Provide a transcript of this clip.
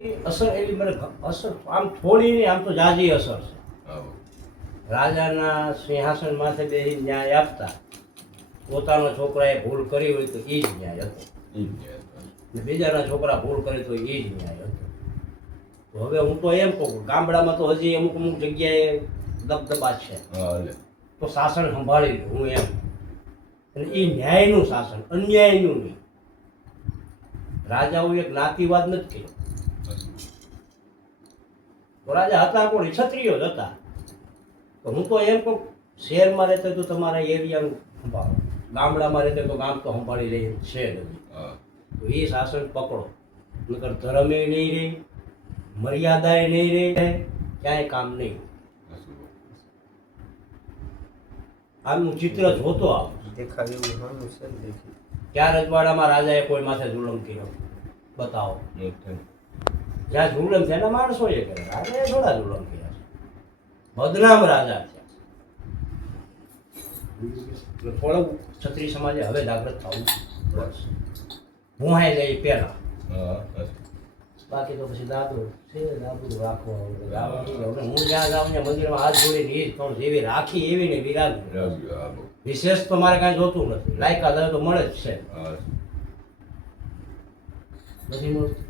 અસર એવી મને અસર આમ થોડી નહીં, આમ તો જાજી અસર છે. આવો. રાજાના સિંહાસન માથે બેસી ન્યાય આપતા, પોતાના છોકરાએ ભૂલ કરી હોય તો એ જ ન્યાય હતો, ઈ જ ન્યાય હતો. ને બીજાના છોકરા ભૂલ કરે તો એ જ ન્યાય હતો. તો હવે હું તો એમ કહું, ગામડામાં તો હજી અમુક અમુક જગ્યાએ દબદબા છે, હા, લે. તો શાસન સંભાળી લે, હું એમ. અને એ ન્યાયનું શાસન, અન્યાયનું નહીં. રાજાઓએ જ્ઞાતિવાદ નથી કર્યો. તો રાજા હતા કોણ? ક્ષત્રિયો જ હતા. તો હું તો એમ કહું, શહેરમાં રહેતા તો તમારા એરિયાનું સંભાળો, ગામડામાં રહેતા તો ગામ તો સંભાળી લે છે જ હજી. હા. તો એ શાસન પકડો, નકર ધર્મે નહીં રહે, મર્યાદાએ નહીં રહે, ક્યાંય કામ નહીં. આનું ચિત્ર જોતો આવો. દેખાય એવું સારું છે ને દેખી. ક્યાં રજવાડામાં રાજાએ કોઈ માથે જુલમ કર્યો? બતાવો. એક થાય. જ્યાં જુલમ છે એના માણસોએ કર્યા, રાજાએ થોડા જુલમ કર્યા છે. બદનામ રાજા છે. થોડું ક્ષત્રિય સમાજે હવે જાગૃત થવું બસ. હું હાઈ જઈ પહેલા, હા, બાકી તો પછી દાદુ છે, દાદુ રાખો. હું જ્યાં જાઉં ત્યાં મંદિરમાં હાથ જોડીને એ જ કહું, જેવી રાખી એવી ને વિરાગી. રાખ્યું. આવો. વિશેષ તો મારે કાંઈ જોતું નથી, લાયકાત હવે તો મળે જ છે. હા. નથી મળતું.